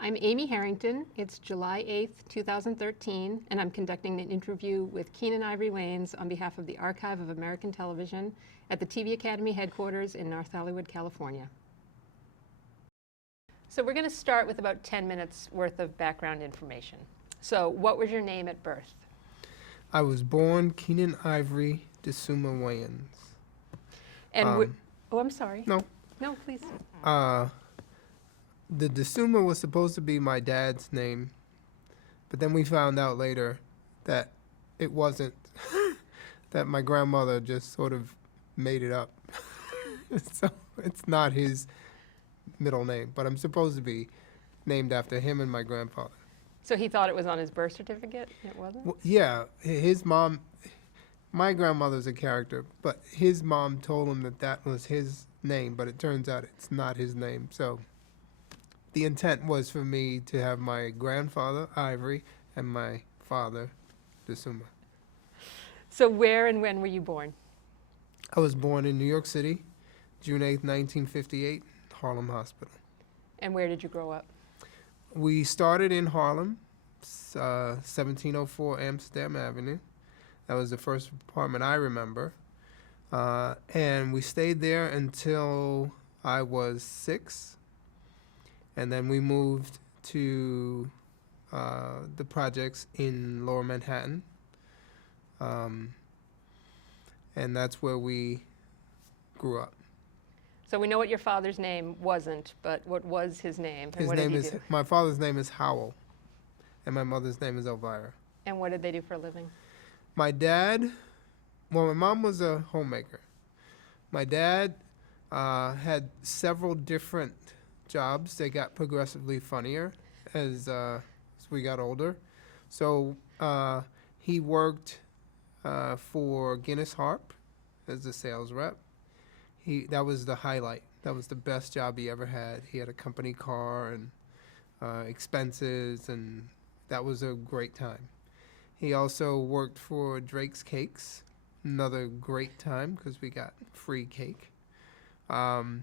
I'm Amy Harrington. It's July 8th, 2013, and I'm conducting an interview with Keenen Ivory Wayans on behalf of the Archive of American Television at the TV Academy headquarters in North Hollywood, California. So we're going to start with about 10 minutes worth of background information. So what was your name at birth? I was born Keenen Ivory Wayans. And oh, I'm sorry. No. No, please. The Desuma was supposed to be my dad's name, but then we found out later that it wasn't, that my grandmother just sort of made it up. So it's not his middle name, but I'm supposed to be named after him and my grandfather. So he thought it was on his birth certificate? It wasn't? Well, yeah, his mom, my grandmother's a character, but his mom told him that that was his name, but it turns out it's not his name. So the intent was for me to have my grandfather, Ivory, and my father, Desuma. So where and when were you born? I was born in New York City, June 8th, 1958, Harlem Hospital. And where did you grow up? We started in Harlem, 1704 Amsterdam Avenue. That was the first apartment I remember. And we stayed there until I was 6. And then we moved to the projects in Lower Manhattan. And that's where we grew up. So we know what your father's name wasn't, but what was his name? And what did he do? My father's name is Howell, and my mother's name is Elvira. And what did they do for a living? My dad, well, my mom was a homemaker. My dad had several different jobs. They got progressively funnier as we got older. So he worked for Guinness Harp as a sales rep. That was the highlight. That was the best job he ever had. He had a company car and expenses, and that was a great time. He also worked for Drake's Cakes, another great time because we got free cake. And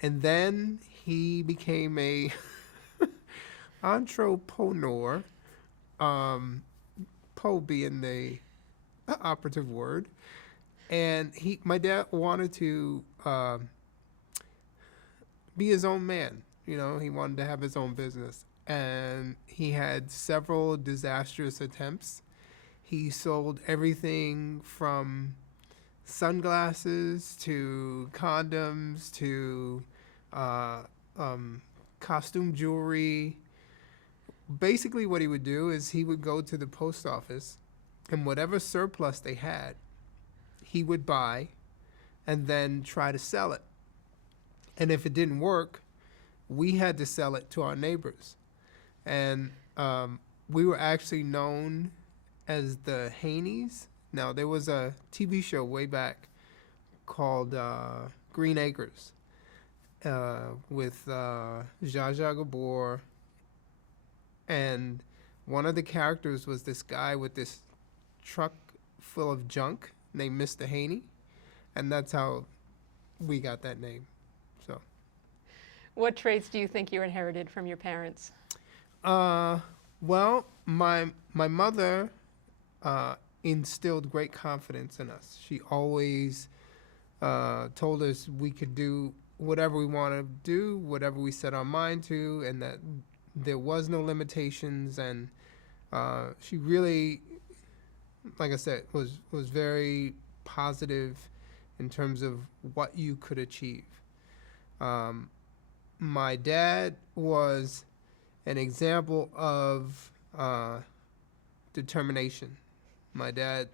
then he became a entrepreneur, po being the operative word. And my dad wanted to be his own man. You know, he wanted to have his own business. And he had several disastrous attempts. He sold everything from sunglasses to condoms to costume jewelry. Basically what he would do is he would go to the post office, and whatever surplus they had, he would buy and then try to sell it. And if it didn't work, we had to sell it to our neighbors. And we were actually known as the Haneys. Now, there was a TV show way back called Green Acres with Zsa Zsa Gabor. And one of the characters was this guy with this truck full of junk named Mr. Haney, and that's how we got that name. So, What traits do you think you inherited from your parents? well, my mother instilled great confidence in us. She always told us we could do whatever we want to do, whatever we set our mind to, and that there was no limitations. And she really, like I said, was very positive in terms of what you could achieve. My dad was an example of determination. My dad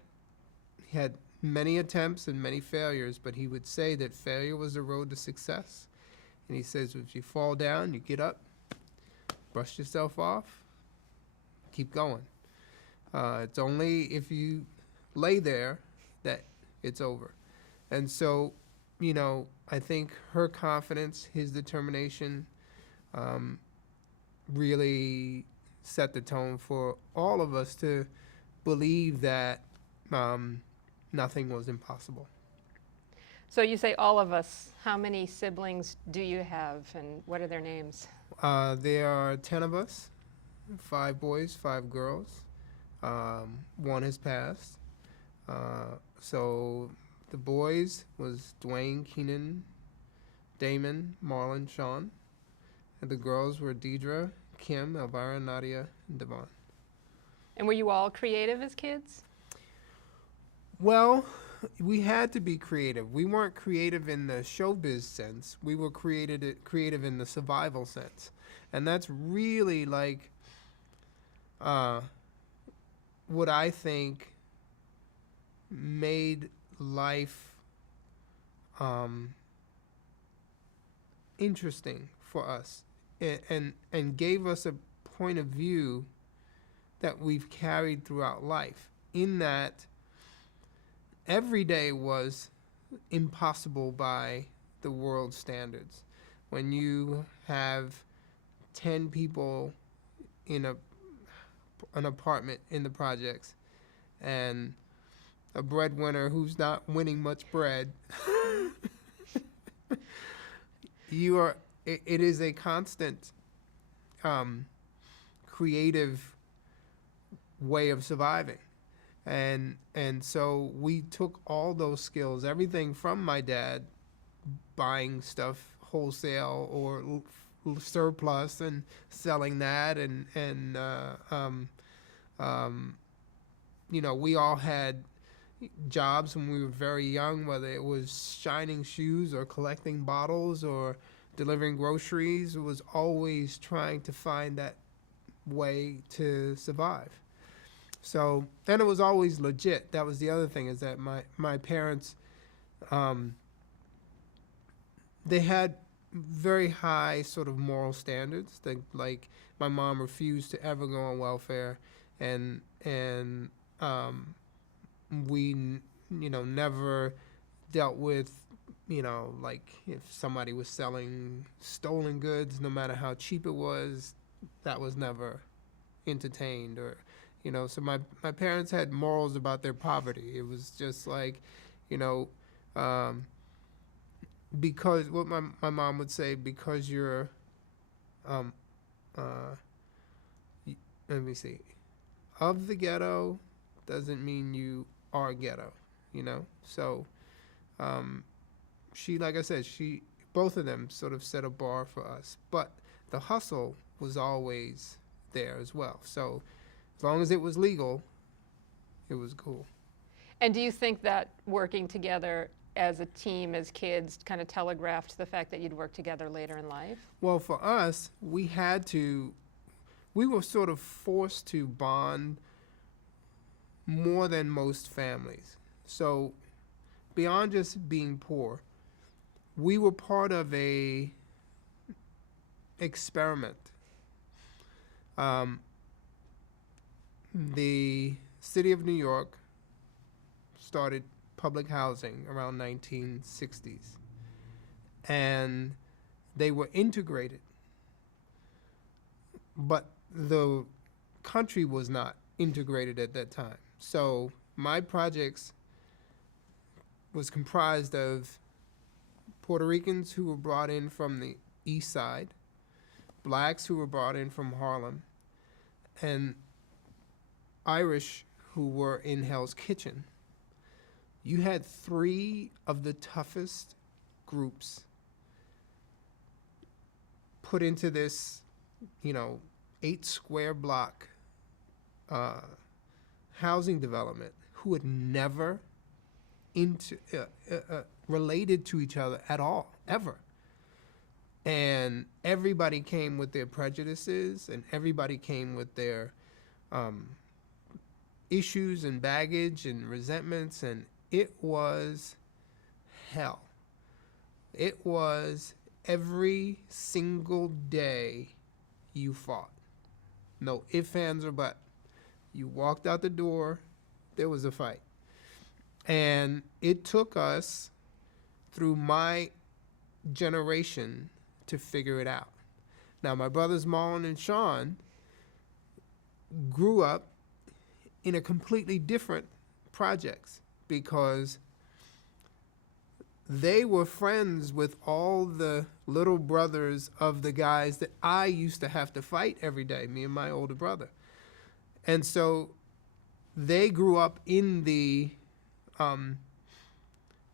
had many attempts and many failures, but he would say that failure was the road to success. And he says, if you fall down, you get up, brush yourself off, keep going. It's only if you lay there that it's over. And so, you know, I think her confidence, his determination, really set the tone for all of us to believe that nothing was impossible. So you say all of us. How many siblings do you have, and what are their names? There are 10 of us, 5 boys, 5 girls. One has passed. So the boys was Dwayne, Keenan, Damon, Marlon, Sean. And the girls were Deidre, Kim, Elvira, Nadia, and Devon. And were you all creative as kids? Well, we had to be creative. We weren't creative in the showbiz sense. We were creative in the survival sense. And that's really like what I think made life interesting for us and gave us a point of view that we've carried throughout life, in that every day was impossible by the world standards. When you have 10 people in an apartment in the projects and a breadwinner who's not winning much bread, it is a constant creative way of surviving. And so we took all those skills, everything from my dad, buying stuff wholesale or surplus and selling that, and we all had jobs when we were very young, whether it was shining shoes or collecting bottles or delivering groceries. It was always trying to find that way to survive. So, and it was always legit. That was the other thing, is that my parents, they had very high sort of moral standards. Like my mom refused to ever go on welfare, and we never dealt with, like if somebody was selling stolen goods, no matter how cheap it was, that was never entertained. Or so my parents had morals about their poverty. It was just like, because what my mom would say, because you're let me see, of the ghetto doesn't mean you are ghetto, so she, like I said, both of them sort of set a bar for us, but the hustle was always there as well. So as long as it was legal, it was cool. And do you think that working together as a team, as kids, kind of telegraphed the fact that you'd work together later in life? Well, for us, we were sort of forced to bond more than most families. So beyond just being poor, we were part of a experiment. The city of New York started public housing around 1960s, and they were integrated, but the country was not integrated at that time. So my projects was comprised of Puerto Ricans who were brought in from the east side, blacks who were brought in from Harlem, and Irish who were in Hell's Kitchen. You had 3 of the toughest groups put into this, 8 square block housing development, who had never related to each other at all, ever. And everybody came with their prejudices, and everybody came with their issues and baggage and resentments, and it was hell. It was every single day you fought. No ifs, ands, or buts. You walked out the door, there was a fight. And it took us, through my generation, to figure it out. Now, my brothers Marlon and Sean grew up in a completely different projects, because they were friends with all the little brothers of the guys that I used to have to fight every day, me and my older brother. And so they grew up in the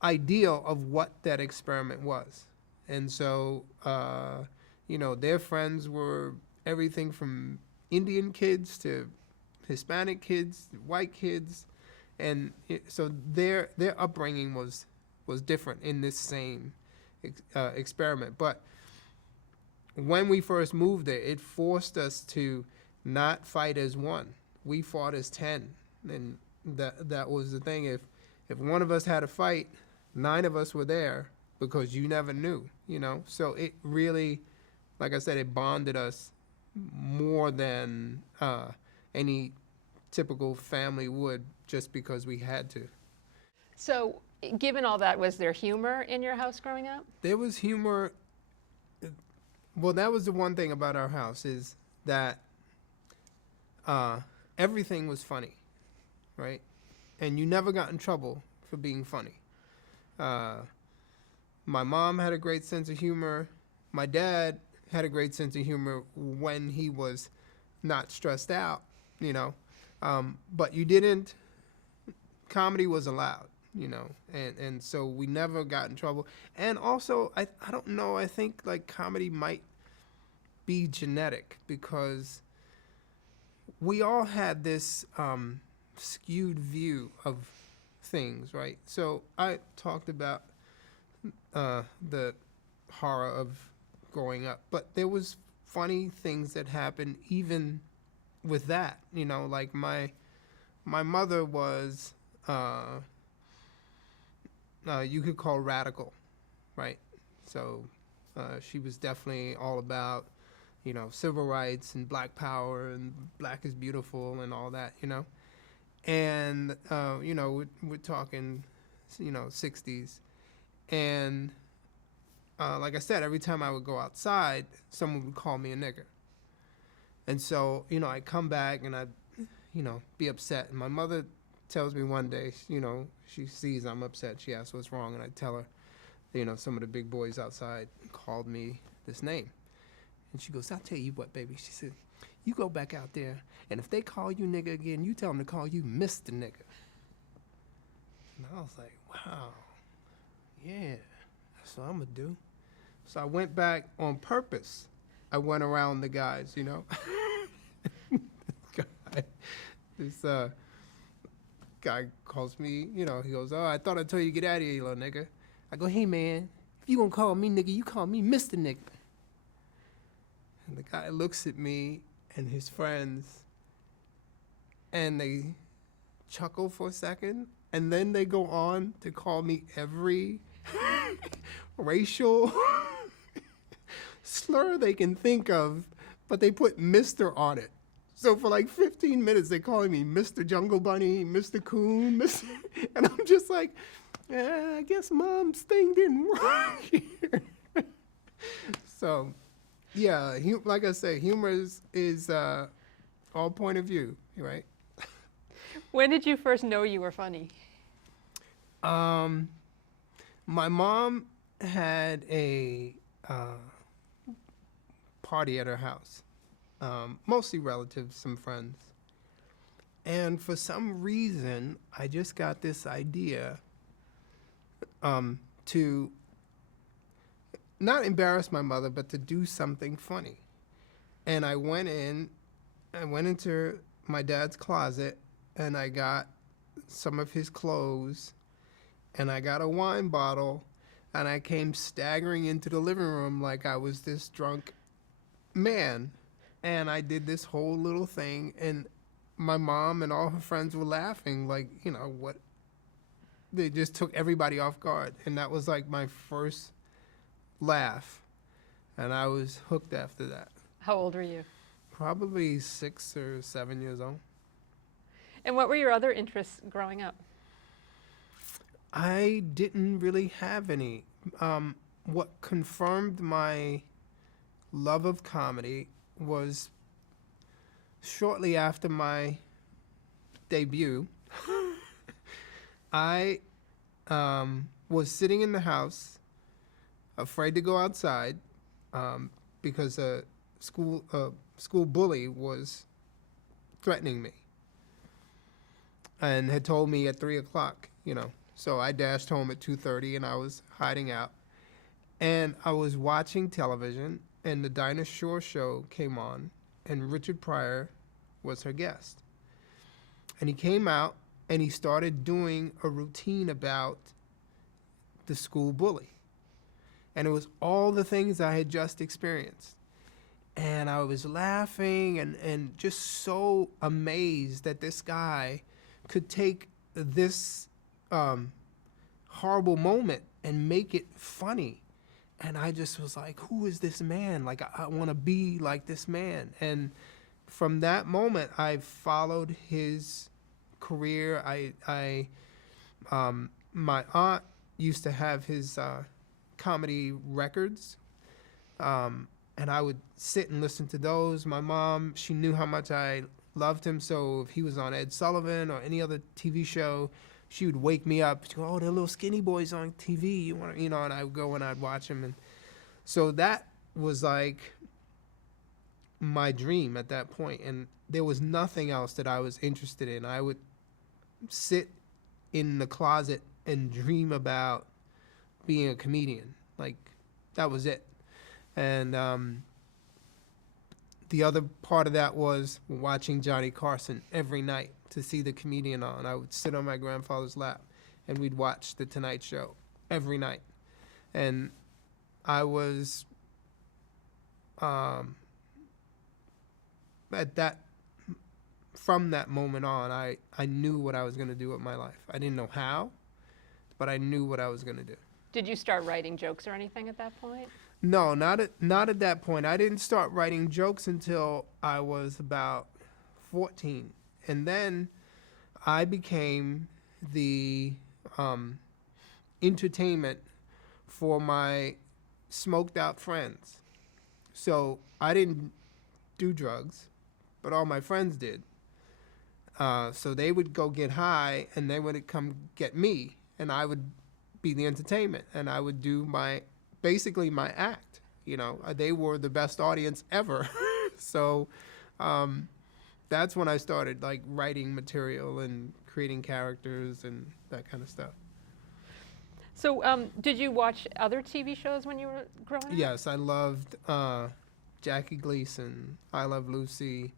ideal of what that experiment was. And so, their friends were everything from Indian kids to Hispanic kids, white kids. And so their upbringing was different in this same experiment. But when we first moved there, it forced us to not fight as one. We fought as 10, and that was the thing. If one of us had a fight, 9 of us were there because you never knew, So it really, like I said, it bonded us more than any typical family would, just because we had to. So, given all that, was there humor in your house growing up? There was humor. Well, that was the one thing about our house, is that everything was funny, right? And you never got in trouble for being funny. My mom had a great sense of humor. My dad had a great sense of humor when he was not stressed out, But you didn't. Comedy was allowed, and so we never got in trouble. And also, I don't know, I think like comedy might be genetic, because we all had this skewed view of things, right? So I talked about the horror of growing up, but there was funny things that happened even with that, like my mother was you could call radical, right? So she was definitely all about, civil rights and black power and black is beautiful and all that, And, we're talking, 60s. And like I said, every time I would go outside, someone would call me a nigger. And so, I'd come back and I'd, be upset. And my mother tells me one day, she sees I'm upset. She asks what's wrong. And I tell her, some of the big boys outside called me this name. And she goes, I'll tell you what, baby. She said, you go back out there, and if they call you nigga again, you tell them to call you Mr. Nigga. And I was like, wow, yeah, that's what I'm going to do. So I went back on purpose. I went around the guys, This guy calls me, he goes, oh, I thought I told you to get out of here, you little nigga. I go, hey, man, if you going to call me nigga, you call me Mr. Nigga. And the guy looks at me and his friends, and they chuckle for a second, and then they go on to call me every racial slur they can think of, but they put Mr. on it. So for like 15 minutes, they're calling me Mr. Jungle Bunny, Mr. Coon, Mr. And I'm just like, I guess Mom's thing didn't work here. So, yeah, like I say, humor is all point of view, right? When did you first know you were funny? My mom had a party at her house, mostly relatives, some friends. And for some reason, I just got this idea to not embarrass my mother, but to do something funny. And I went into my dad's closet, and I got some of his clothes, and I got a wine bottle, and I came staggering into the living room like I was this drunk man. And I did this whole little thing, and my mom and all her friends were laughing, like, what? They just took everybody off guard. And that was like my first laugh. And I was hooked after that. How old were you? Probably 6 or 7 years old. And what were your other interests growing up? I didn't really have any. What confirmed my love of comedy was shortly after my debut. I was sitting in the house, afraid to go outside, because a school bully was threatening me and had told me at 3 o'clock. So I dashed home at 2:30, and I was hiding out. And I was watching television, and the Dinah Shore show came on, and Richard Pryor was her guest. And he came out, and he started doing a routine about the school bully. And it was all the things I had just experienced. And I was laughing and just so amazed that this guy could take this horrible moment and make it funny. And I just was like, who is this man? Like, I want to be like this man. And from that moment, I followed his career. My aunt used to have his comedy records, and I would sit and listen to those. My mom, she knew how much I loved him, so if he was on Ed Sullivan or any other TV show, she would wake me up. She'd go, "Oh, they're little skinny boys on TV. You want, and I would go and I'd watch them, and so that was like my dream at that point. And there was nothing else that I was interested in. I would sit in the closet and dream about being a comedian. Like, that was it. And the other part of that was watching Johnny Carson every night to see the comedian on. I would sit on my grandfather's lap, and we'd watch The Tonight Show every night. And I was from that moment on, I knew what I was going to do with my life. I didn't know how, but I knew what I was going to do. Did you start writing jokes or anything at that point? No, not at that point. I didn't start writing jokes until I was about 14. And then I became the entertainment for my smoked out friends. So I didn't do drugs, but all my friends did. So they would go get high, and they would come get me, and I would be the entertainment, and I would do basically my act. They were the best audience ever. So that's when I started like writing material and creating characters and that kind of stuff. So did you watch other TV shows when you were growing up? Yes, I loved Jackie Gleason, I Love Lucy.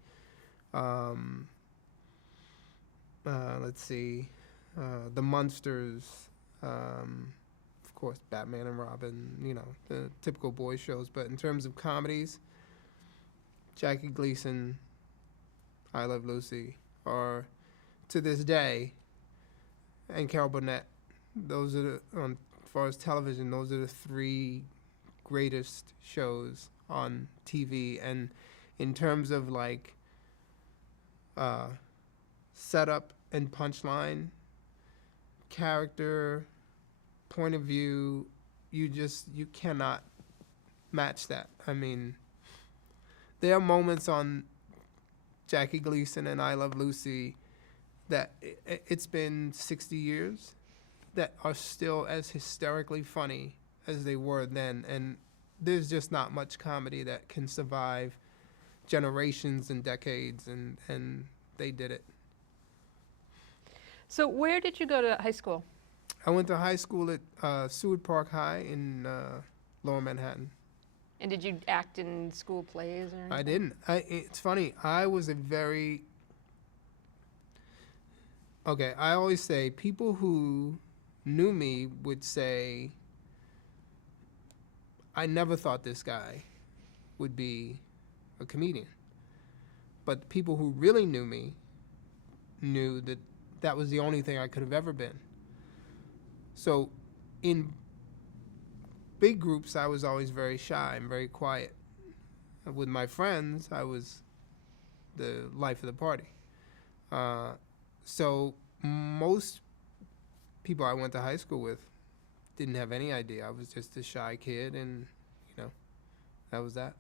Let's see, The Munsters, of course, Batman and Robin, the typical boys shows. But in terms of comedies, Jackie Gleason, I Love Lucy, or to this day, and Carol Burnett. Those are as far as television, those are the three greatest shows on TV. And in terms of like setup and punchline, character, point of view, you cannot match that. I mean, there are moments on Jackie Gleason and I Love Lucy that it's been 60 years that are still as hysterically funny as they were then. And there's just not much comedy that can survive generations and decades, and they did it. So where did you go to high school? I went to high school at Seward Park High in Lower Manhattan. And did you act in school plays or anything? I didn't. It's funny. I was I always say people who knew me would say, I never thought this guy would be a comedian. But people who really knew me knew that that was the only thing I could have ever been. So in big groups, I was always very shy and very quiet. With my friends, I was the life of the party. So most people I went to high school with didn't have any idea. I was just a shy kid, and that was that.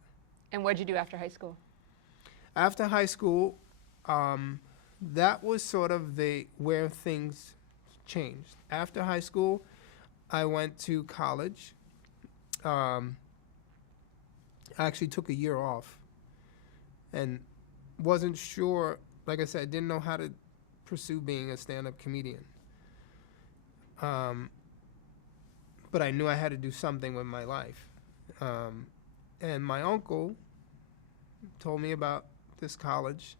And what did you do after high school? After high school, that was sort of where things changed. After high school, I went to college. I actually took a year off and wasn't sure, like I said, didn't know how to pursue being a stand-up comedian. But I knew I had to do something with my life. And my uncle told me about this college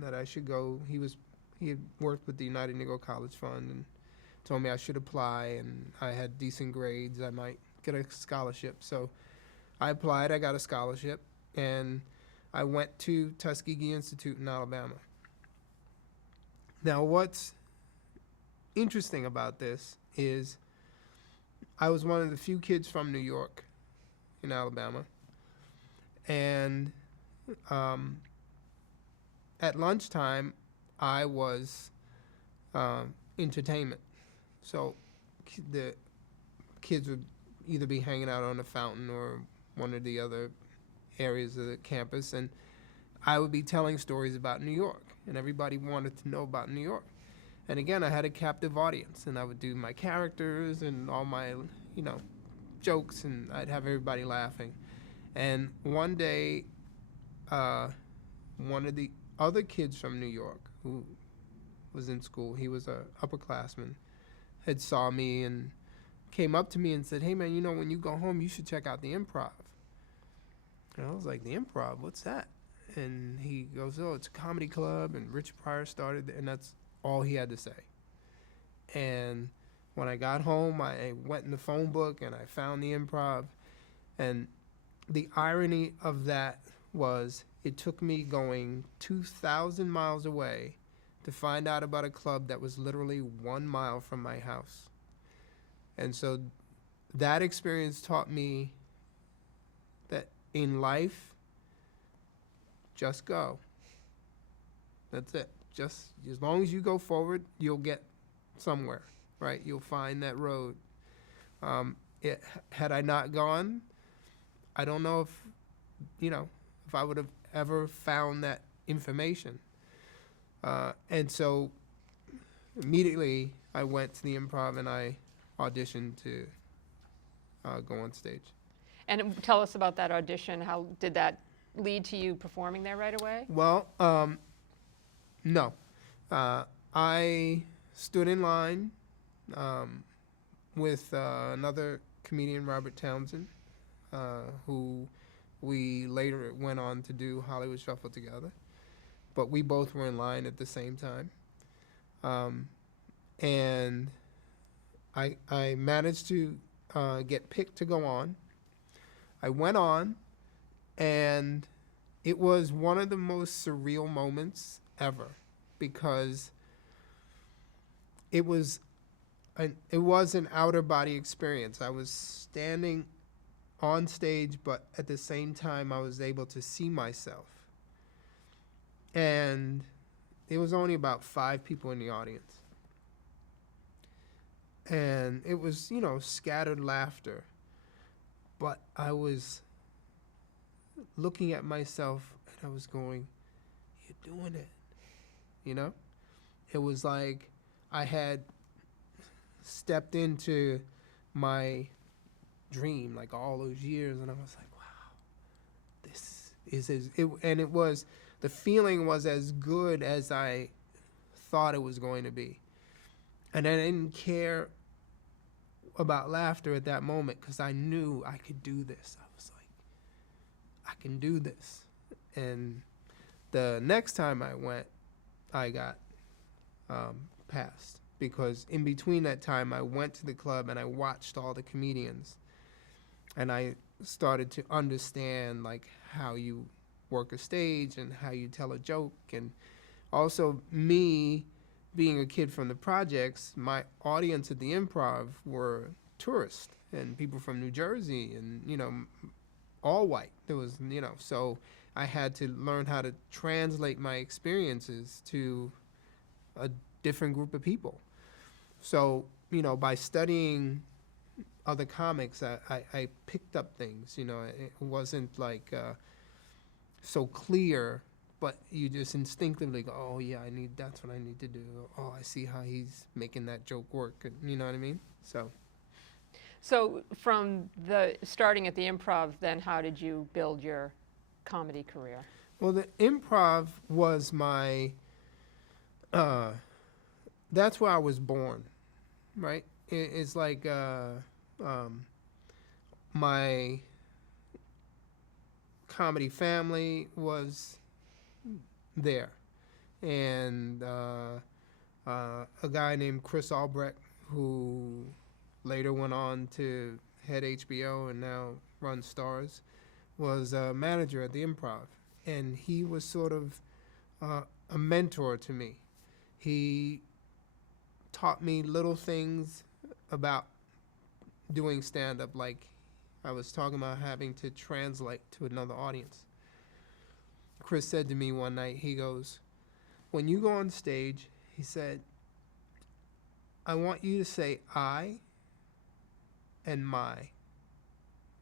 that I should go. He had worked with the United Negro College Fund and told me I should apply, and I had decent grades. I might get a scholarship. So I applied. I got a scholarship, and I went to Tuskegee Institute in Alabama. Now, what's interesting about this is I was one of the few kids from New York in Alabama, and at lunchtime, I was entertainment. So the kids would either be hanging out on the fountain or one of the other areas of the campus, and I would be telling stories about New York, and everybody wanted to know about New York. And again, I had a captive audience, and I would do my characters and all my, jokes, and I'd have everybody laughing. And one day, one of the other kids from New York who was in school, he was a upperclassman, had saw me and came up to me and said, "Hey man, when you go home, you should check out the Improv." And I was like, "The Improv? What's that?" And he goes, "Oh, it's a comedy club, and Rich Pryor started," and that's all he had to say. And when I got home, I went in the phone book and I found the Improv. And the irony of that was it took me going 2,000 miles away to find out about a club that was literally 1 mile from my house. And so that experience taught me that in life, just go. That's it. Just as long as you go forward, you'll get somewhere, right? You'll find that road. Had I not gone, I don't know if I would have ever found that information. And so immediately I went to the Improv and I auditioned to go on stage. And tell us about that audition. How did that lead to you performing there right away? Well, no. I stood in line with another comedian, Robert Townsend, who we later went on to do Hollywood Shuffle together. But we both were in line at the same time. And I managed to get picked to go on. I went on, and it was one of the most surreal moments ever, because it was an outer body experience. I was standing on stage, but at the same time I was able to see myself. And there was only about 5 people in the audience. And it was, scattered laughter. But I was looking at myself and I was going, "You're doing it." It was like I had stepped into my dream, like all those years, and I was like, wow, this is the feeling was as good as I thought it was going to be. And I didn't care about laughter at that moment because I knew I could do this. I was like, I can do this. And the next time I went, I got passed, because in between that time I went to the club and I watched all the comedians, and I started to understand like how you work a stage and how you tell a joke. And also, me being a kid from the projects, my audience at the Improv were tourists and people from New Jersey and all white. There was so I had to learn how to translate my experiences to a different group of people. So, by studying other comics, I picked up things. It wasn't like so clear, but you just instinctively go, "Oh yeah, that's what I need to do. Oh, I see how he's making that joke work." You know what I mean? So So from the starting at the Improv, then how did you build your comedy career? Well, the improv was that's where I was born, right? It's like um, my comedy family was there, and a guy named Chris Albrecht, who later went on to head HBO and now runs Stars, was a manager at the Improv, and he was sort of a mentor to me. He taught me little things about doing stand up, like I was talking about having to translate to another audience. Chris said to me one night, he goes, when you go on stage, he said, I want you to say I and my.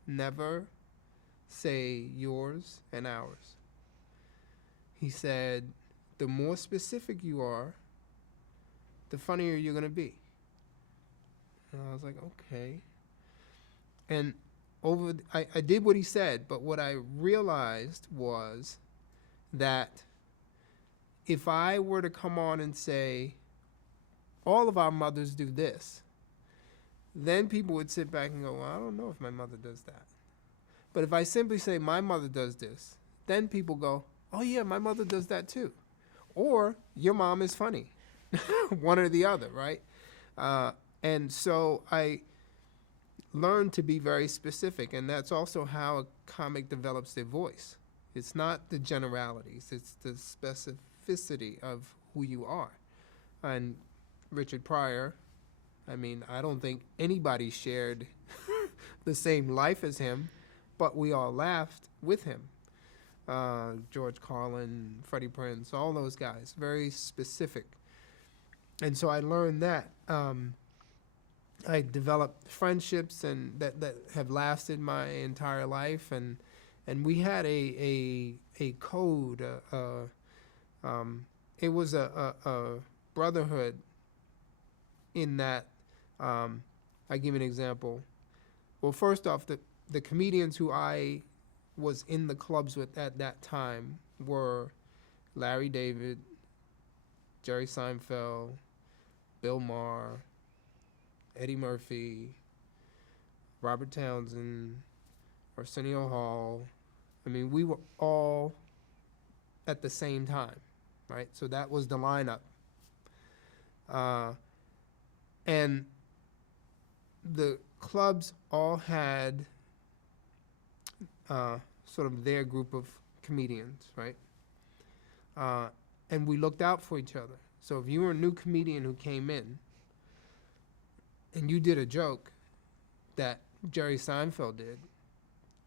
Never say yours and ours. He said, the more specific you are, the funnier you're going to be. And I was like, okay. And I did what he said, but what I realized was that if I were to come on and say, all of our mothers do this, then people would sit back and go, well, I don't know if my mother does that. But if I simply say, my mother does this, then people go, oh yeah, my mother does that too. Or, your mom is funny. One or the other, right? And so I learned to be very specific, and that's also how a comic develops their voice. It's not the generalities, it's the specificity of who you are. And Richard Pryor, I mean, I don't think anybody shared the same life as him, but we all laughed with him. George Carlin, Freddie Prinze, all those guys, very specific. And so I learned that. I developed friendships and that have lasted my entire life, and we had a code. It was a brotherhood in that. I give you an example. Well, first off, the comedians who I was in the clubs with at that time were Larry David, Jerry Seinfeld, Bill Maher, Eddie Murphy, Robert Townsend, Arsenio Hall. I mean, we were all at the same time, right? So that was the lineup. And the clubs all had sort of their group of comedians, right? And we looked out for each other. So if you were a new comedian who came in and you did a joke that Jerry Seinfeld did,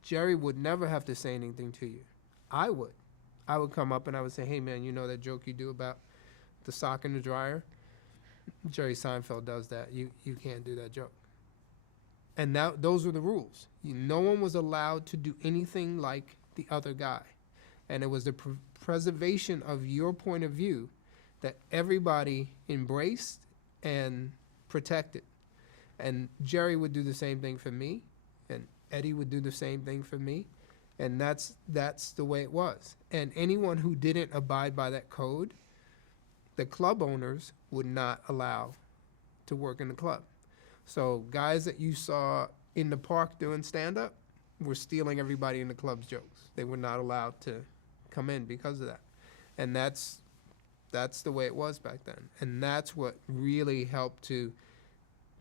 Jerry would never have to say anything to you. I would. I would come up and I would say, hey man, you know that joke you do about the sock in the dryer? Jerry Seinfeld does that. You can't do that joke. And those were the rules. No one was allowed to do anything like the other guy. And it was the preservation of your point of view that everybody embraced and protected. And Jerry would do the same thing for me, and Eddie would do the same thing for me, and that's the way it was. And anyone who didn't abide by that code, the club owners would not allow to work in the club. So guys that you saw in the park doing stand-up were stealing everybody in the club's jokes. They were not allowed to come in because of that. And that's the way it was back then. And that's what really helped to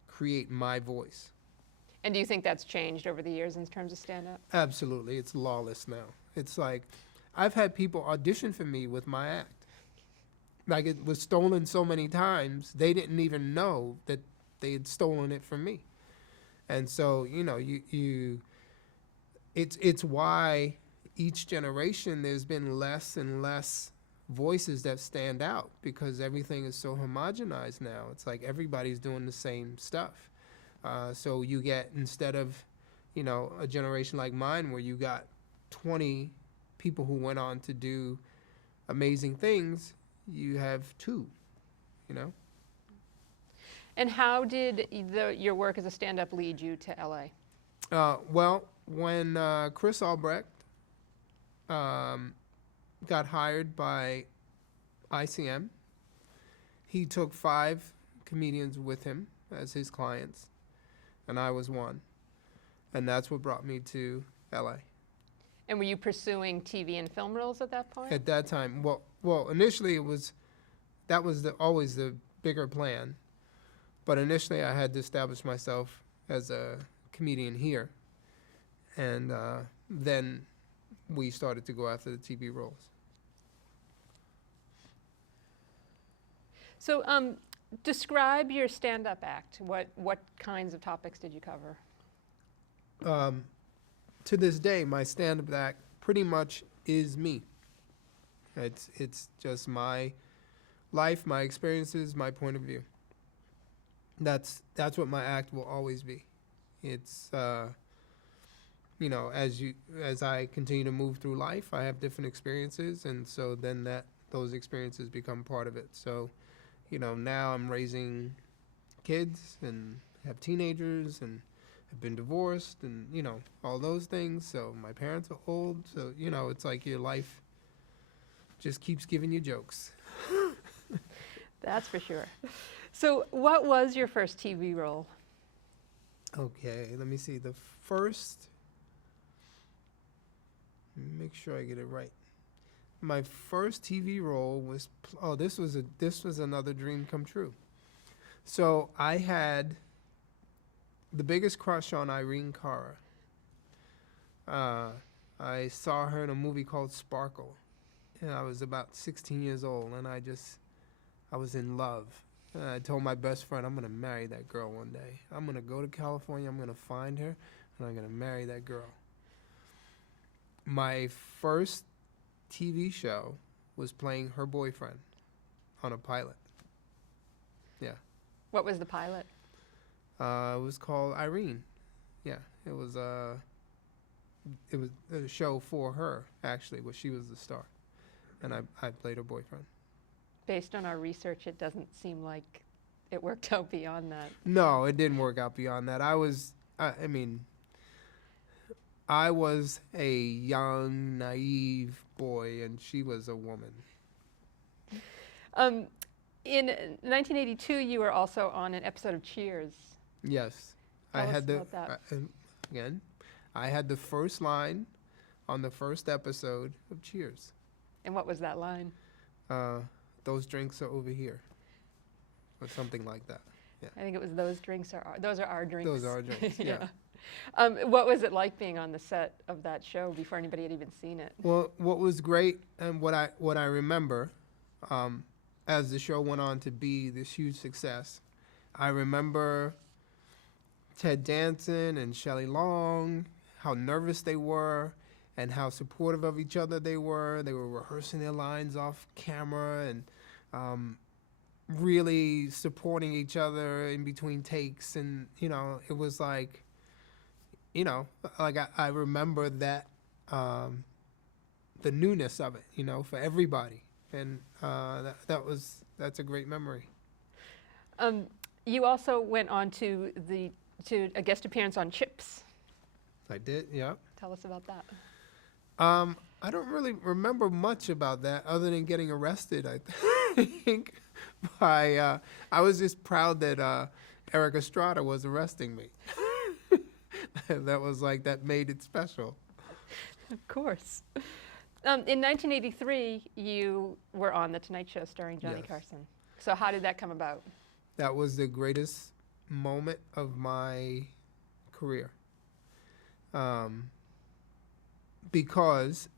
create my voice. And do you think that's changed over the years in terms of stand-up? Absolutely. It's lawless now. It's like, I've had people audition for me with my act. Like, it was stolen so many times, they didn't even know that they had stolen it from me. And so, you know, it's why each generation there's been less and less voices that stand out, because everything is so homogenized now. It's like everybody's doing the same stuff. So you get, instead of, you know, a generation like mine where you got 20 people who went on to do amazing things, you have 2, you know? And how did your work as a stand-up lead you to LA? Well, when Chris Albrecht got hired by ICM, he took 5 comedians with him as his clients, and I was one. And that's what brought me to LA. And were you pursuing TV and film roles at that point? At that time, well, initially that was always the bigger plan. But initially, I had to establish myself as a comedian here, and then we started to go after the TV roles. So, describe your stand-up act. What kinds of topics did you cover? To this day, my stand-up act pretty much is me. It's just my life, my experiences, my point of view. That's what my act will always be. It's you know, as I continue to move through life, I have different experiences, and so then those experiences become part of it. So, you know, now I'm raising kids and have teenagers and have been divorced and, you know, all those things. So my parents are old. So, you know, it's like your life just keeps giving you jokes. That's for sure. So what was your first TV role? Okay, let me see. The first, make sure I get it right. My first TV role was, this was another dream come true. So I had the biggest crush on Irene Cara. I saw her in a movie called Sparkle, and I was about 16 years old, and I was in love. And I told my best friend, I'm going to marry that girl one day. I'm going to go to California, I'm going to find her, and I'm going to marry that girl. My first TV show was playing her boyfriend on a pilot. Yeah. What was the pilot? It was called Irene. Yeah, it was a show for her, actually, where she was the star. And I played her boyfriend. Based on our research, it doesn't seem like it worked out beyond that. No, it didn't work out beyond that. I was a young, naive boy, and she was a woman. In 1982, you were also on an episode of Cheers. Yes. Tell us about that. Again, I had the first line on the first episode of Cheers. And what was that line? Those drinks are over here, or something like that. Yeah. I think it was those are our drinks. Those are our drinks. Yeah. What was it like being on the set of that show before anybody had even seen it? Well, what was great, and what I remember, as the show went on to be this huge success, I remember Ted Danson and Shelley Long, how nervous they were, and how supportive of each other they were. They were rehearsing their lines off camera and really supporting each other in between takes. And, you know, it was like, you know, like I remember that, the newness of it, you know, for everybody. And that's a great memory. You also went on to a guest appearance on Chips. I did, yeah. Tell us about that. I don't really remember much about that other than getting arrested, I think. I was just proud that Eric Estrada was arresting me. That made it special. Of course. In 1983, you were on The Tonight Show starring Johnny Yes. Carson. So how did that come about? That was the greatest moment of my career. Because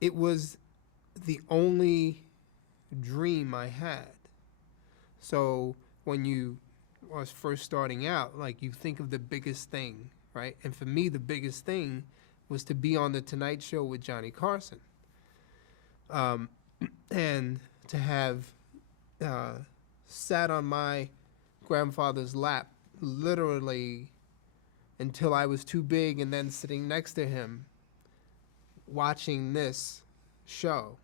it was the only dream I had. So when you was first starting out, like, you think of the biggest thing, right? And for me, the biggest thing was to be on The Tonight Show with Johnny Carson. And to have sat on my grandfather's lap literally until I was too big, and then sitting next to him watching this show.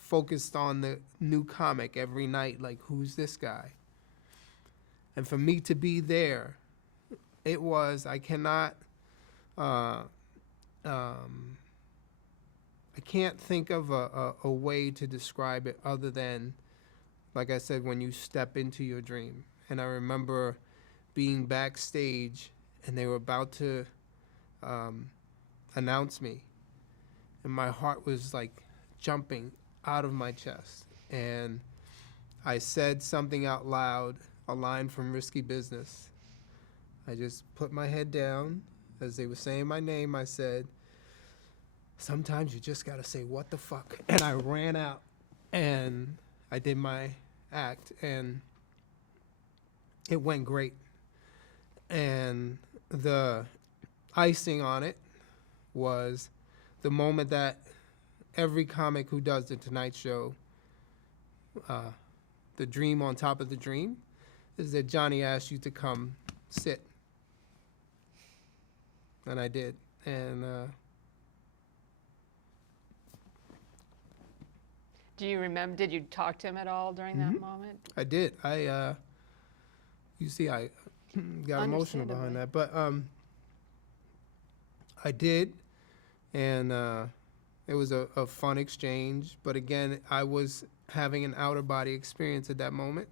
focused on the new comic every night, like, who's this guy? And for me to be there, it was, I cannot, I can't think of a way to describe it other than, like I said, when you step into your dream. And I remember being backstage and they were about to announce me. And my heart was like jumping out of my chest. And I said something out loud, a line from Risky Business. I just put my head down. As they were saying my name, I said, sometimes you just gotta say, what the fuck? And I ran out and I did my act and it went great. And the icing on it was the moment that every comic who does the Tonight Show, the dream on top of the dream, is that Johnny asked you to come sit. And I did. And Do you remember, did you talk to him at all during that moment? I did. You see, I got emotional behind that. But I did. And it was a fun exchange. But again, I was having an outer body experience at that moment.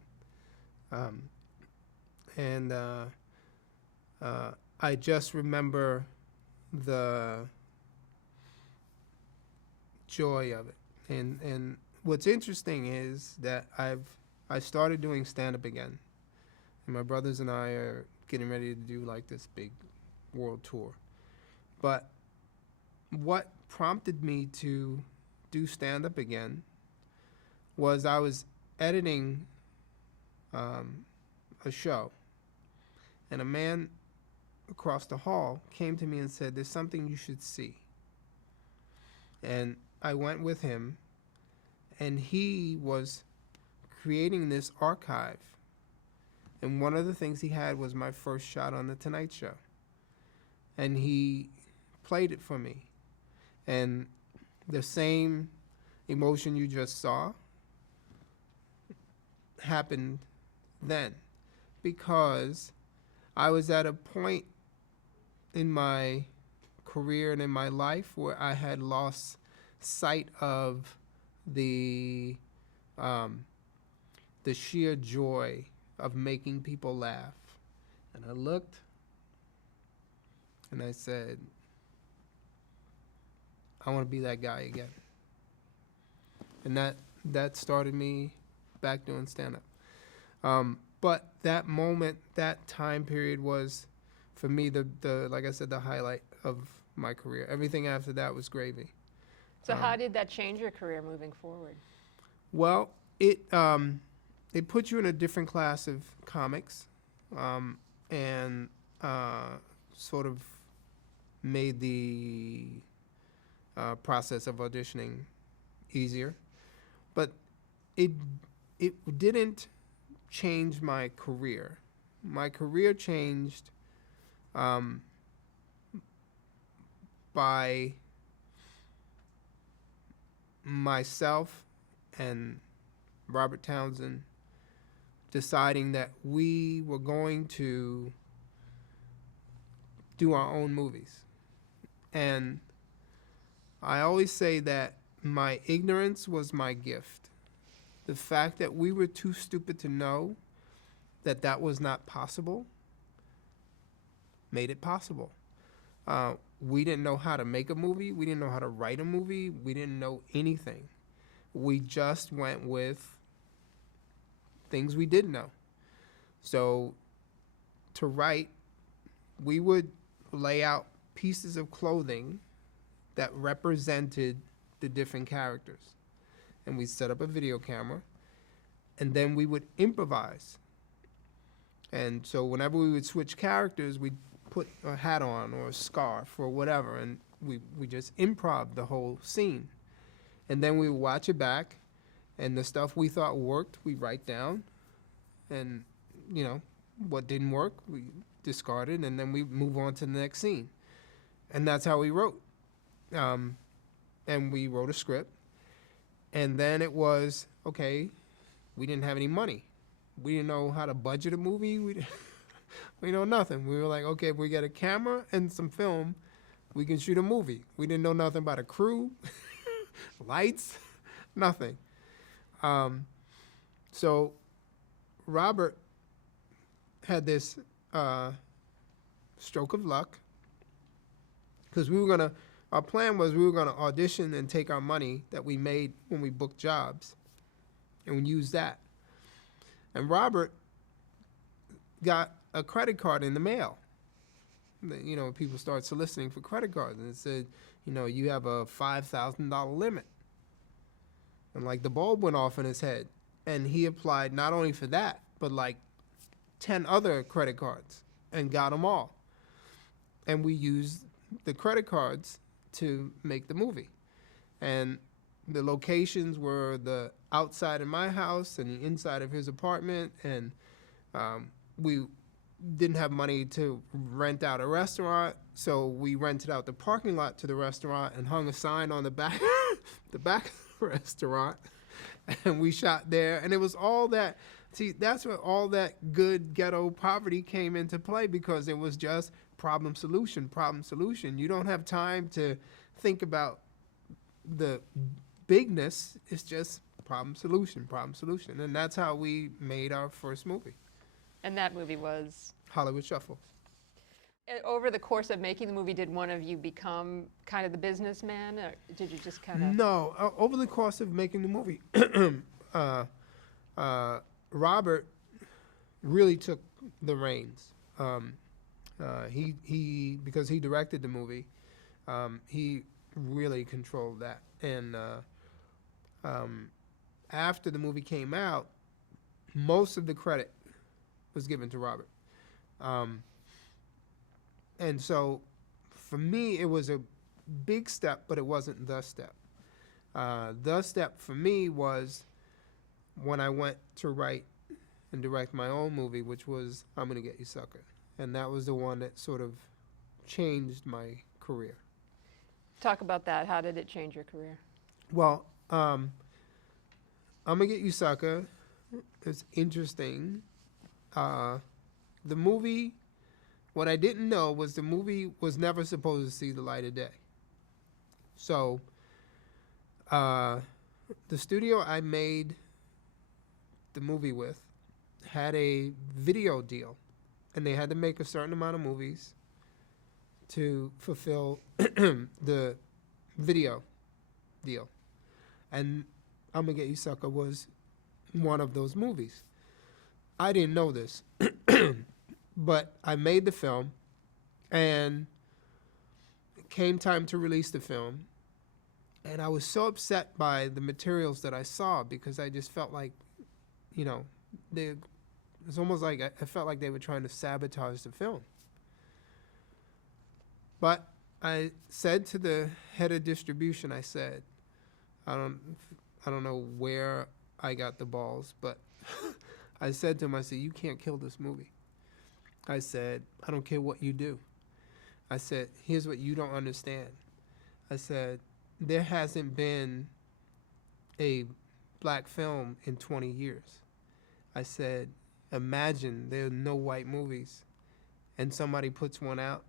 And I just remember the joy of it. And what's interesting is that I started doing stand-up again. And my brothers and I are getting ready to do like this big world tour. But what prompted me to do stand-up again was I was editing a show. And a man across the hall came to me and said, there's something you should see. And I went with him, and he was creating this archive. And one of the things he had was my first shot on The Tonight Show. And he played it for me. And the same emotion you just saw happened then. Because I was at a point in my career and in my life where I had lost sight of the sheer joy of making people laugh. And I looked and I said, I want to be that guy again. And that started me back doing stand-up. But that moment, that time period was, for me, the like I said, the highlight of my career. Everything after that was gravy. So how did that change your career moving forward? Well, it put you in a different class of comics, and sort of made the process of auditioning easier. But it didn't change my career. My career changed by myself and Robert Townsend deciding that we were going to do our own movies. And I always say that my ignorance was my gift. The fact that we were too stupid to know that that was not possible made it possible. We didn't know how to make a movie. We didn't know how to write a movie. We didn't know anything. We just went with things we didn't know. So to write, we would lay out pieces of clothing that represented the different characters. And we'd set up a video camera, and then we would improvise. And so whenever we would switch characters, we'd put a hat on or a scarf or whatever, and we just improv the whole scene. And then we would watch it back, and the stuff we thought worked, we write down, and, you know, what didn't work, we discarded, and then we move on to the next scene. And that's how we wrote. And we wrote a script, And then it was, okay, we didn't have any money. We didn't know how to budget a movie. We know nothing. We were like, okay, if we get a camera and some film, we can shoot a movie. We didn't know nothing about a crew, lights, nothing. So Robert had this stroke of luck because our plan was we were gonna audition and take our money that we made when we booked jobs and use that. And Robert got a credit card in the mail. You know, people start soliciting for credit cards, and it said, you know, you have a $5,000 limit. And like the bulb went off in his head, and he applied not only for that, but like 10 other credit cards and got them all. And we used the credit cards to make the movie. And the locations were the outside of my house and the inside of his apartment, and we didn't have money to rent out a restaurant, so we rented out the parking lot to the restaurant and hung a sign on the back, the back of the restaurant, and we shot there. And it was all that. See, that's where all that good ghetto poverty came into play, because it was just problem solution, problem solution. You don't have time to think about the bigness. It's just problem solution, and that's how we made our first movie. And that movie was? Hollywood Shuffle. Over the course of making the movie, did one of you become kind of the businessman, or did you just kind of? No, over the course of making the movie, Robert really took the reins. He because he directed the movie, he really controlled that. And after the movie came out, most of the credit was given to Robert. And so for me, it was a big step, but it wasn't the step. The step for me was when I went to write and direct my own movie, which was I'm Gonna Get You Sucker. And that was the one that sort of changed my career. Talk about that. How did it change your career? Well, I'm Gonna Get You Sucker is interesting. The movie, what I didn't know was the movie was never supposed to see the light of day. So, the studio I made the movie with had a video deal, and they had to make a certain amount of movies to fulfill the video deal. And I'm Gonna Get You Sucker was one of those movies. I didn't know this, but I made the film, and it came time to release the film, and I was so upset by the materials that I saw, because I just felt like, you know, it's almost like I felt like they were trying to sabotage the film. But I said to the head of distribution, I said, I don't know where I got the balls, but I said to him, I said, you can't kill this movie. I said, I don't care what you do. I said, here's what you don't understand. I said, there hasn't been a black film in 20 years. I said, imagine there are no white movies and somebody puts one out.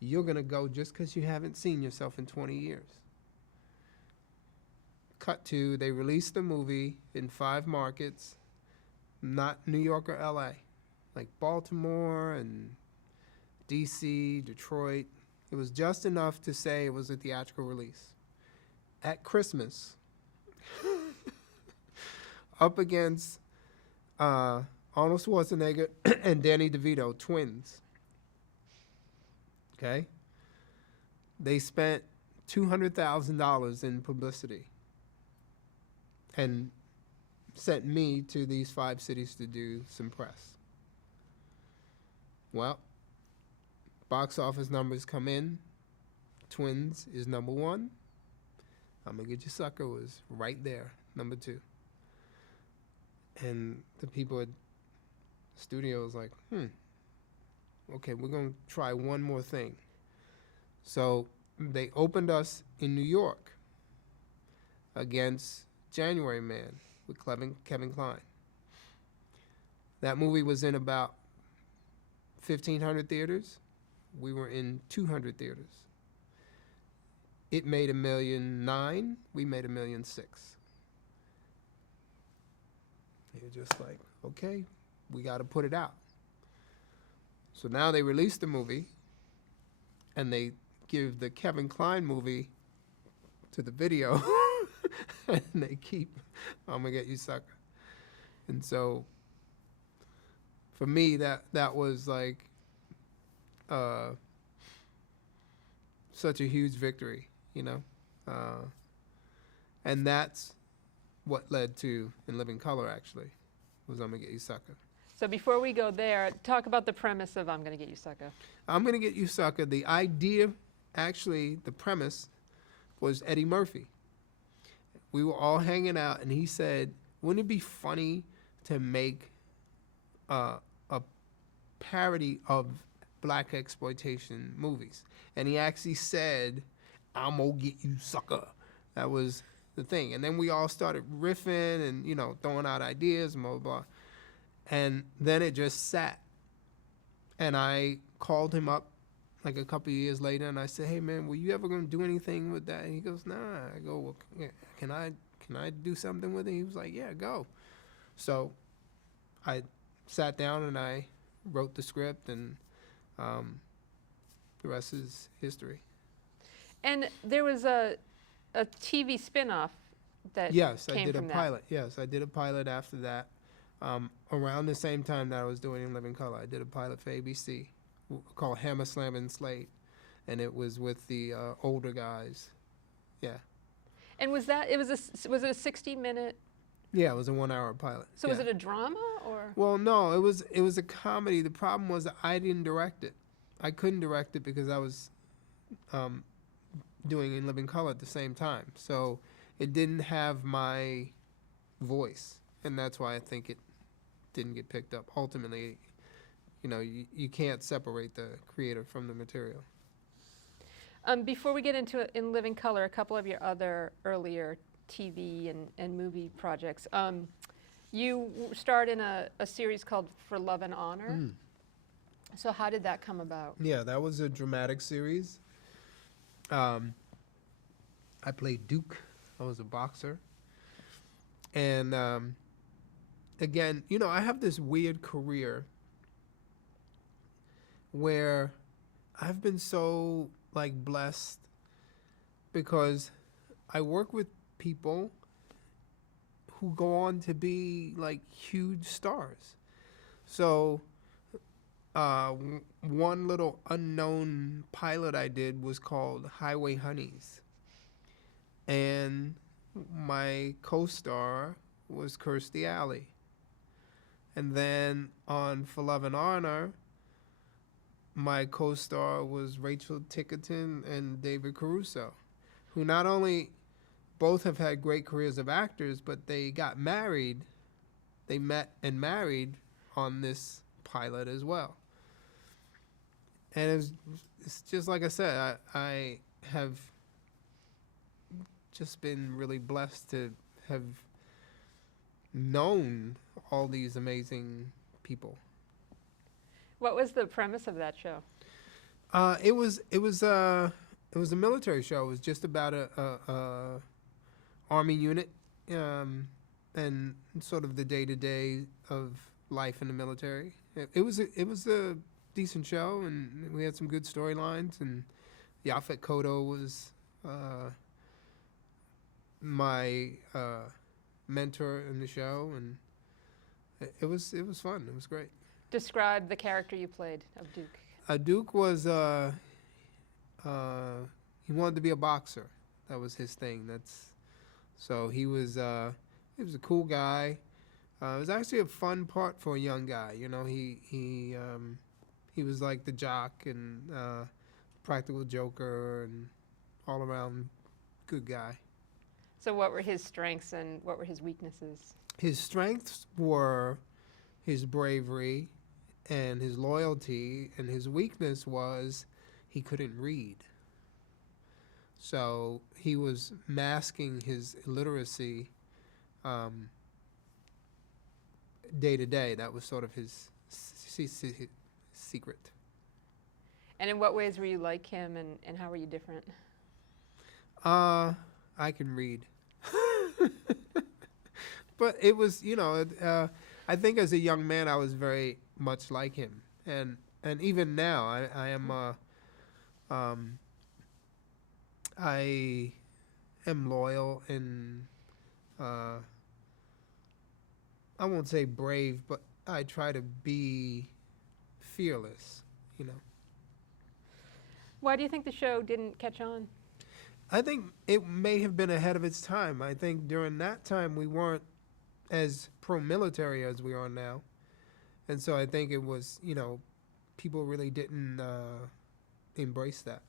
You're going to go just because you haven't seen yourself in 20 years. Cut to, they released the movie in 5 markets, not New York or LA, like Baltimore and DC, Detroit. It was just enough to say it was a theatrical release. At Christmas, up against Arnold Schwarzenegger and Danny DeVito, twins. Okay? They spent $200,000 in publicity and sent me to these 5 cities to do some press. Well, box office numbers come in. Twins is number 1. I'm Gonna Get You Sucker was right there, number 2. And the people at the studio was like, okay, we're going to try one more thing. So they opened us in New York against January Man with Kevin Kline. That movie was in about 1,500 theaters. We were in 200 theaters. It made $1,000,009. We made $1,000,006. They were just like, okay, we got to put it out. So now they released the movie, and they give the Kevin Kline movie to the video, and they keep "I'm Gonna Get You Sucker." And so, for me, that was like such a huge victory, you know, and that's what led to In Living Color. Actually, was "I'm Gonna Get You Sucker." So before we go there, talk about the premise of I'm Gonna Get You Sucker. "I'm Gonna Get You Sucker." The idea, actually, the premise was Eddie Murphy. We were all hanging out, and he said, "Wouldn't it be funny to make a parody of black exploitation movies?" And he actually said, "I'm gonna get you, sucker." That was the thing. And then we all started riffing and, you know, throwing out ideas and blah, blah, blah. And then it just sat. And I called him up like a couple of years later, and I said, "Hey, man, were you ever going to do anything with that?" And he goes, "Nah." I go, "Well, can I do something with it?" He was like, "Yeah, go." So I sat down and I wrote the script, and the rest is history. And there was a TV spin-off that Yes, I came did a from that. pilot. Yes, I did a pilot after that. Around the same time that I was doing In Living Color, I did a pilot for ABC called Hammer, Slam, and Slate, and it was with the older guys. Yeah. And was it a 60-minute? Yeah, it was a 1-hour pilot. So was it a drama or? Well, no, it was a comedy. The problem was that I didn't direct it. I couldn't direct it because I was doing In Living Color at the same time. So it didn't have my voice, and that's why I think it didn't get picked up. Ultimately, you know, you can't separate the creator from the material. Before we get into In Living Color, a couple of your other earlier TV and movie projects. You starred in a series called For Love and Honor. So how did that come about? Yeah, that was a dramatic series. I played Duke. I was a boxer. And again, you know, I have this weird career where I've been so like blessed because I work with people who go on to be like huge stars. So one little unknown pilot I did was called Highway Honeys. And my co-star was Kirstie Alley. And then on For Love and Honor, my co-star was Rachel Tickerton and David Caruso, who not only both have had great careers of actors, but they got married. They met and married on this pilot as well. And it's just like I said, I have just been really blessed to have known all these amazing people. What was the premise of that show? It was a military show. It was just about a army unit, and sort of the day-to-day of life in the military. It was a decent show, and we had some good storylines. And Yaphet Kotto was my mentor in the show, and it was fun. It was great. Describe the character you played of Duke. Duke was he wanted to be a boxer. That was his thing. So he was a cool guy. It was actually a fun part for a young guy. You know, he was like the jock and practical joker and all around good guy. So what were his strengths and what were his weaknesses? His strengths were his bravery and his loyalty, and his weakness was he couldn't read. So he was masking his illiteracy day to day. That was sort of his secret. And in what ways were you like him, and how were you different? I can read. But it was, I think as a young man, I was very much like him. And even now, I am loyal and, I won't say brave, but I try to be fearless, Why do you think the show didn't catch on? I think it may have been ahead of its time. I think during that time we weren't as pro-military as we are now. And so I think it was, people really didn't embrace that.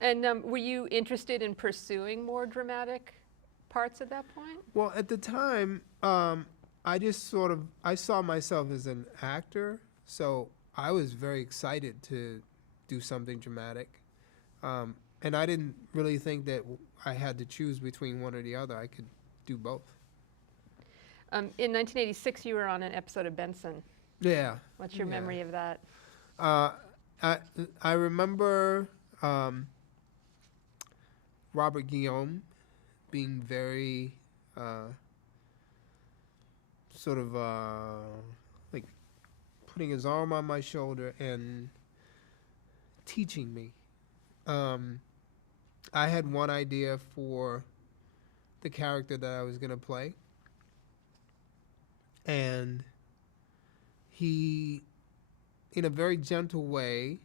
And were you interested in pursuing more dramatic parts at that point? Well, at the time, I just I saw myself as an actor, so I was very excited to do something dramatic. And I didn't really think that I had to choose between one or the other. I could do both. In 1986, you were on an episode of Benson. Yeah. What's your memory of that? I remember Robert Guillaume being very like putting his arm on my shoulder and teaching me. I had one idea for the character that I was going to play. And he, in a very gentle way,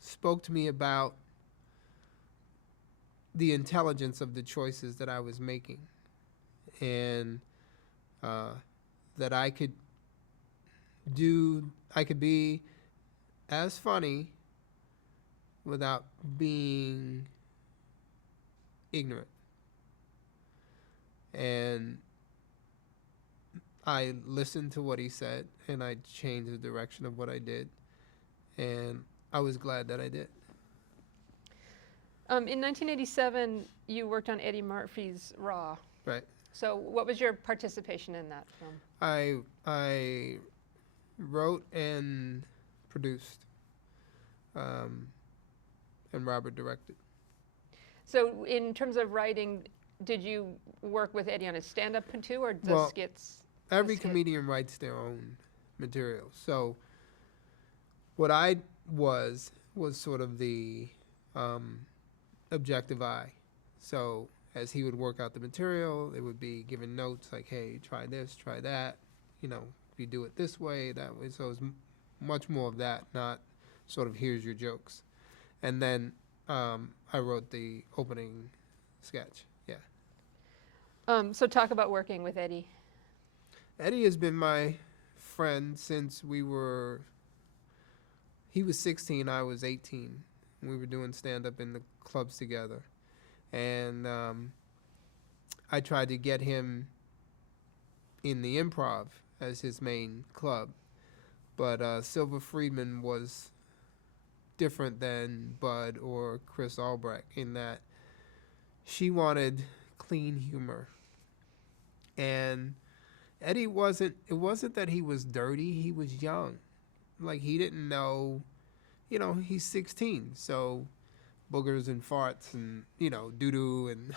spoke to me about the intelligence of the choices that I was making. And that I could be as funny without being ignorant. And I listened to what he said, and I changed the direction of what I did, and I was glad that I did. In 1987, you worked on Eddie Murphy's Raw. Right. So what was your participation in that film? I wrote and produced, and Robert directed. So in terms of writing, did you work with Eddie on his stand-up too, or the skits? Every comedian writes their own material. So what I was sort of the objective eye. So as he would work out the material, it would be given notes like, hey, try this, try that. If you do it this way, that way. So it was much more of that, not sort of here's your jokes. And then I wrote the opening sketch. Yeah. So talk about working with Eddie. Eddie has been my friend since he was 16, I was 18. We were doing stand-up in the clubs together. And I tried to get him in the Improv as his main club. But Silver Friedman was different than Bud or Chris Albrecht in that she wanted clean humor. And Eddie it wasn't that he was dirty, he was young. Like, he didn't know, he's 16, so boogers and farts and, doo-doo, and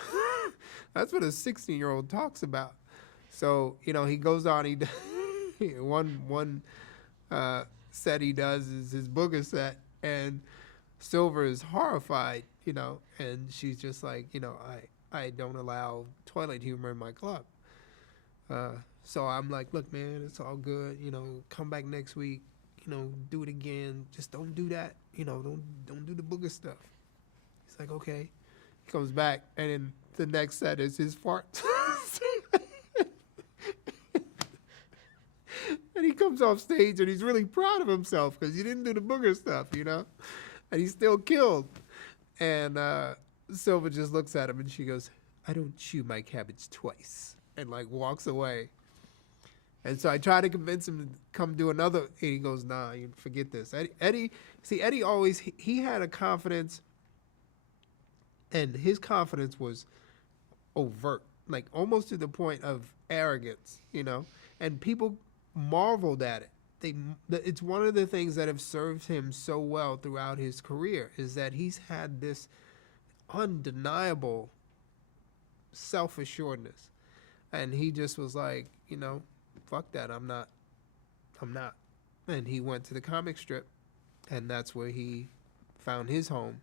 that's what a 16-year-old talks about. So, he goes on, one set he does is his booger set, and Silver is horrified, and she's just like, I don't allow toilet humor in my club. So I'm like, look, man, it's all good. Come back next week. Do it again. Just don't do that. Don't do the booger stuff. He's like, okay. He comes back, and then the next set is his farts. And he comes off stage, and he's really proud of himself because he didn't do the booger stuff, and he still killed. And Silva just looks at him, and she goes, I don't chew my cabbage twice, and walks away. And so I try to convince him to come do another, and he goes, nah, you forget this. Eddie always, he had a confidence And his confidence was overt, like almost to the point of arrogance, you know? And people marveled at it. It's one of the things that have served him so well throughout his career is that he's had this undeniable self-assuredness. And he just was like, you know, fuck that, I'm not. And he went to the comic strip, and that's where he found his home,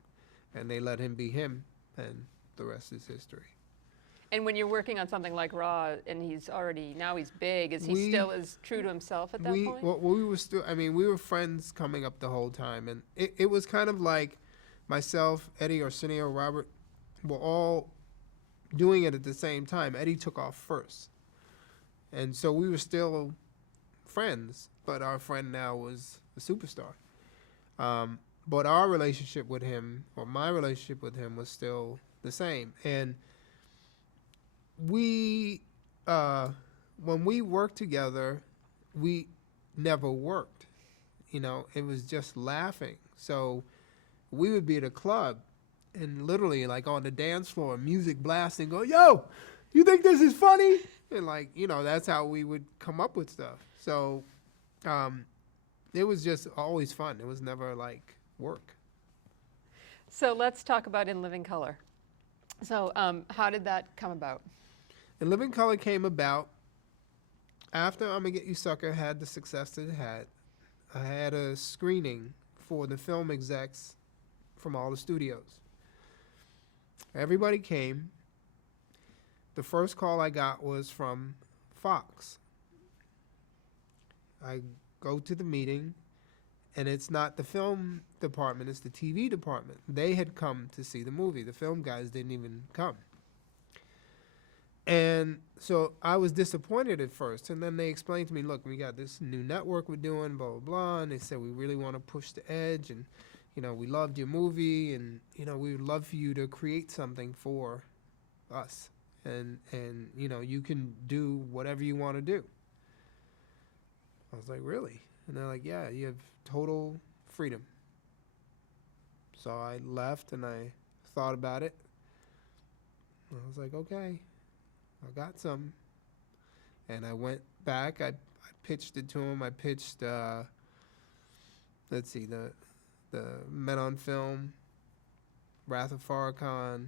and they let him be him, and the rest is history. And when you're working on something like Raw, and now he's big, is he We- still as true to himself at that point? Well, we were still, I mean, we were friends coming up the whole time, and it was kind of like myself, Eddie, Arsenio, Robert, were all doing it at the same time. Eddie took off first. And so we were still friends, but our friend now was a superstar. But our relationship with him, or my relationship with him, was still the same. And we, when we worked together, we never worked. You know, it was just laughing. So we would be at a club and literally like on the dance floor, music blasting, go, yo, you think this is funny? And like, you know, that's how we would come up with stuff. So it was just always fun. It was never like work. So let's talk about In Living Color. So how did that come about? And Living Color came about after I'ma Get You Sucker had the success that it had. I had a screening for the film execs from all the studios. Everybody came. The first call I got was from Fox. I go to the meeting, and it's not the film department, it's the TV department. They had come to see the movie. The film guys didn't even come. And so I was disappointed at first, and then they explained to me, look, we got this new network we're doing, blah, blah, blah, and they said we really want to push the edge, and, you know, we loved your movie, and, you know, we would love for you to create something for us, and you know, you can do whatever you want to do. I was like, really? And they're like, yeah, you have total freedom. So I left, and I thought about it. I was like, okay. I got some. And I went back. I pitched it to him. I pitched, let's see, the Men on Film, Wrath of Farrakhan,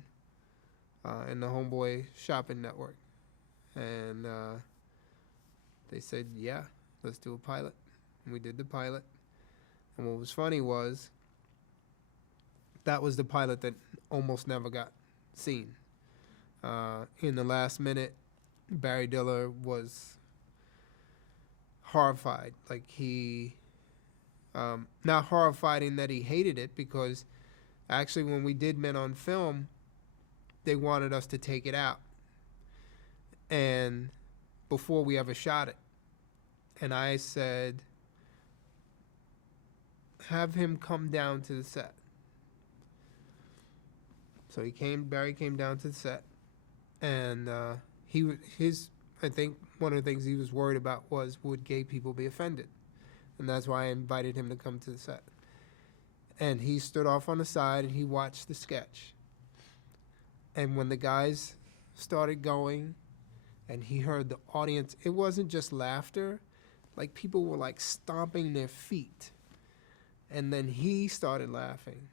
and the Homeboy Shopping Network. And they said, yeah, let's do a pilot. And we did the pilot. And what was funny was that was the pilot that almost never got seen. In the last minute, Barry Diller was horrified. Like he, not horrified in that he hated it, because actually when we did Men on Film, they wanted us to take it out, and before we ever shot it. And I said, have him come down to the set. So Barry came down to the set. And I think one of the things he was worried about was, would gay people be offended? And that's why I invited him to come to the set. And he stood off on the side and he watched the sketch. And when the guys started going and he heard the audience, it wasn't just laughter, like people were like stomping their feet. And then he started laughing.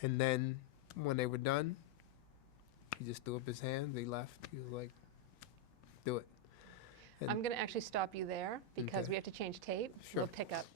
And then when they were done, he just threw up his hands. He left. He was like, do it. And I'm going to actually stop you there because Okay. we have to change tape. Sure. We'll pick up